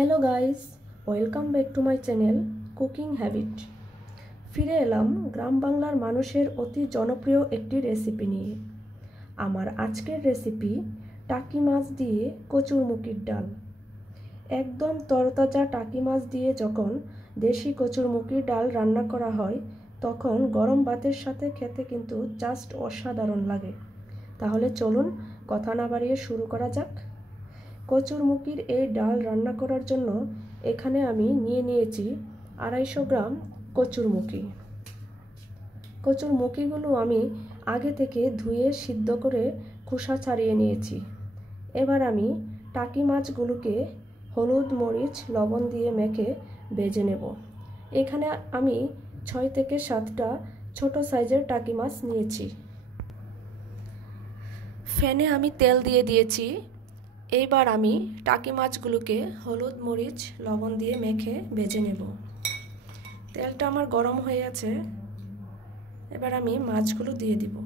Hello guys, welcome back to my channel cooking habit. ফিরে এলাম গ্রাম বাংলার মানুষের অতি জনপ্রিয় একটি রেসিপি নিয়ে। আমার আজকের রেসিপি টাকি মাছ দিয়ে কচুরমুখির ডাল। একদম তরতাজা টাকি মাছ দিয়ে যখন দেশি কচুরমুখির ডাল রান্না করা হয় তখন গরম ভাতের সাথে খেতে কিন্তু জাস্ট অসাধারণ লাগে। তাহলে চলুন কথা না বাড়িয়ে শুরু করা যাক। কচুরমুখির এই ডাল রান্না করার জন্য এখানে আমি নিয়েছি 250 গ্রাম কচুরমুখি। কচুরমুখিগুলো আমি আগে থেকে ধুয়ে সিদ্ধ করে খোসা ছাড়িয়ে নিয়েছি। এবার আমি টাকি মাছগুলোকে হলুদ মরিচ লবণ দিয়ে মেখে ভেজে নেব। এখানে আমি 6 থেকে 7টা ছোট সাইজের টাকি মাছ নিয়েছি। ফ্যানে আমি তেল দিয়ে দিয়েছি। এইবার আমি টাকি মাছগুলোকে হলুদ মরিচ লবণ দিয়ে মেখে ভেজে নেব। তেলটা আমার গরম হয়ে আছে। এবার আমি মাছগুলো দিয়ে দিব।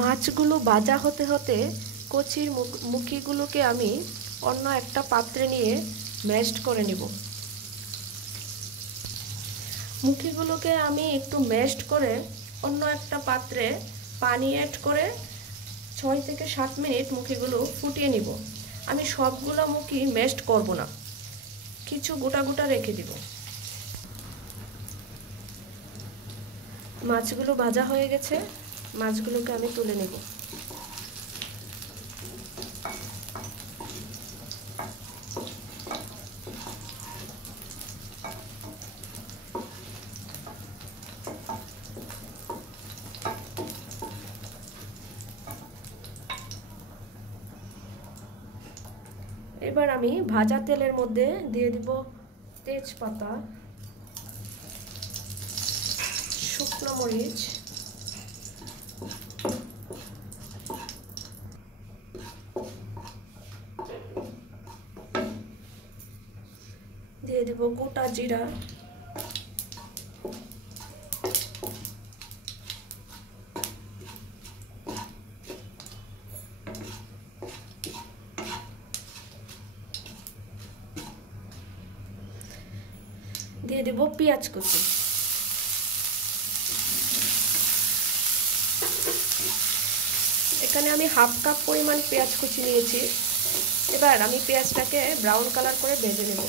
মাছগুলো ভাজা হতে হতে কচির মুখিগুলোকে আমি অন্য একটা পাত্রে নিয়ে ম্যাশড করে নিব। মুখিগুলোকে আমি একটু ম্যাশড করে অন্য একটা পাত্রে পানি অ্যাড করে 6 থেকে 7 মিনিট মুখিগুলো ফুটিয়ে নিব। আমি সবগুলো মুখি ম্যাশড করব না, কিছু গোটা গোটা রেখে দিব। মাছগুলো ভাজা হয়ে গেছে, মাছগুলোকে আমি তুলে নেব। এবার আমি ভাজা তেলের মধ্যে দিয়ে দিব তেজপাতা, শুকনো মরিচ, দিয়ে দেব গোটা জিরা, দিয়ে দেব পেঁয়াজ কুচি। এখানে আমি হাফ কাপ পরিমাণ পেঁয়াজ কুচি নিয়েছি। এবার আমি পেঁয়াজটাকে ব্রাউন কালার করে ভেজে নেব।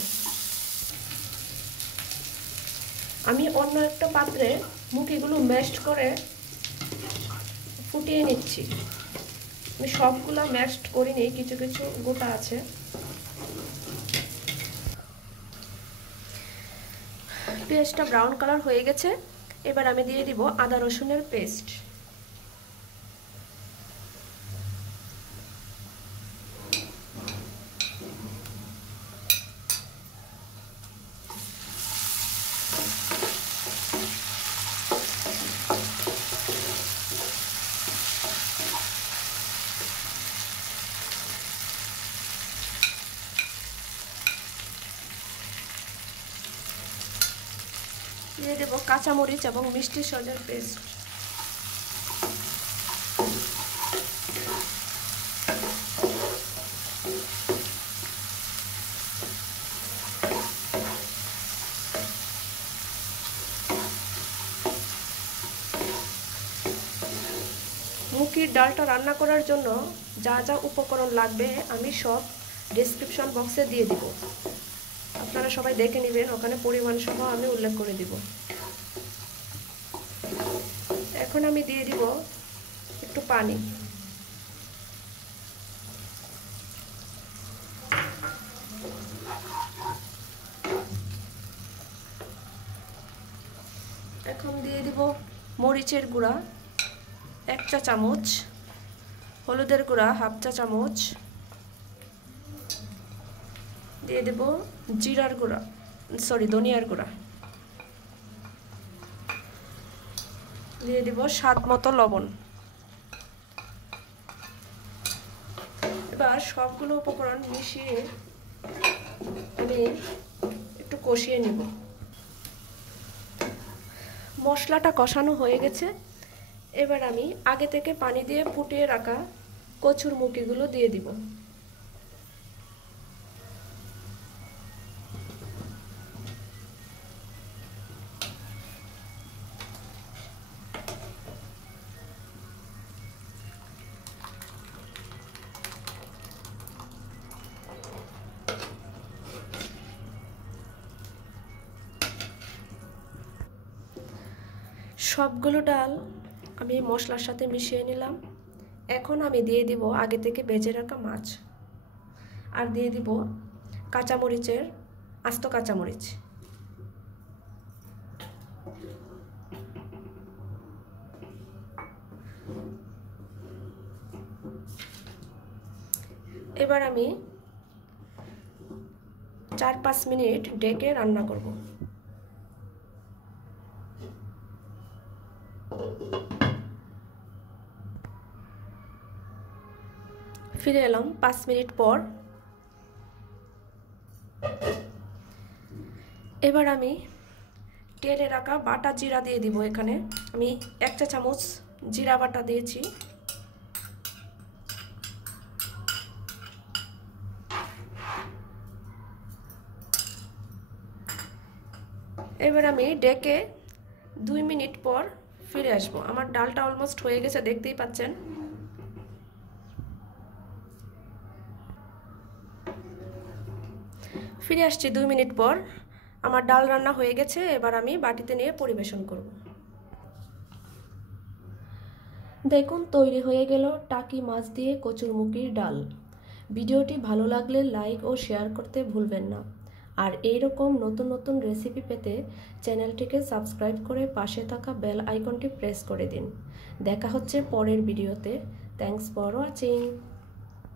আমি অন্য একটা পাত্রে মুখিগুলো ম্যাশড করে ফুটিয়ে নিচ্ছি। আমি সবগুলো ম্যাশড করিনি, কিছু কিছু গোটা আছে। পেঁয়াজটা ব্রাউন কালার হয়ে গেছে। এবার আমি দিয়ে দিব আদা রসুনের পেস্ট। দিয়ে দেব কাঁচামরিচ এবং মিষ্টি সজের পেস্ট। মুখির ডালটা রান্না করার জন্য যা যা উপকরণ লাগবে আমি সব ডেসক্রিপশন বক্সে দিয়ে দিব। আপনারা সবাই দেখে নেবেন, ওখানে পরিমাণ সহ আমি উল্লেখ করে দিব। এখন আমি দিয়ে দিব একটু পানি। এখন দিয়ে দিব মরিচের গুঁড়া 1 চা চামচ, হলুদের গুঁড়া হাফ চা চামচ, দিয়ে দেব ধনিয়ার গুঁড়া, দিয়ে দিব স্বাদ মতো লবণ। এবার সবগুলো উপকরণ মিশিয়ে আমি একটু কষিয়ে নেব। মশলাটা কষানো হয়ে গেছে। এবার আমি আগে থেকে পানি দিয়ে ফুটিয়ে রাখা কচুর মুখিগুলো দিয়ে দিব। সবগুলো ডাল আমি মশলার সাথে মিশিয়ে নিলাম। এখন আমি দিয়ে দিব আগে থেকে ভেজে রাখা মাছ, আর দিয়ে দিব কাঁচামরিচের আস্ত কাঁচামরিচ। এবার আমি 4-5 মিনিট ঢেকে রান্না করব। ফিরে এলাম 5 মিনিট পর। এবার আমি টেলে রাখা বাটা জিরা দিয়ে দিব। এখানে আমি 1 চা চামচ জিরা বাটা দিয়েছি। এবার আমি ঢেকে 2 মিনিট পর ফিরে আসব। আমার ডালটা অলমোস্ট হয়ে গেছে, দেখতেই পাচ্ছেন। ফিরে আসছি 2 মিনিট পর। আমার ডাল রান্না হয়ে গেছে। এবার আমি বাটিতে নিয়ে পরিবেশন করব। দেখুন তৈরি হয়ে গেল টাকি মাছ দিয়ে কচুরমুখির ডাল। ভিডিওটি ভালো লাগলে লাইক ও শেয়ার করতে ভুলবেন না। আর এইরকম নতুন নতুন রেসিপি পেতে চ্যানেলটিকে সাবস্ক্রাইব করে পাশে থাকা বেল আইকনটি প্রেস করে দিন। দেখা হচ্ছে পরের ভিডিওতে। Thanks for watching.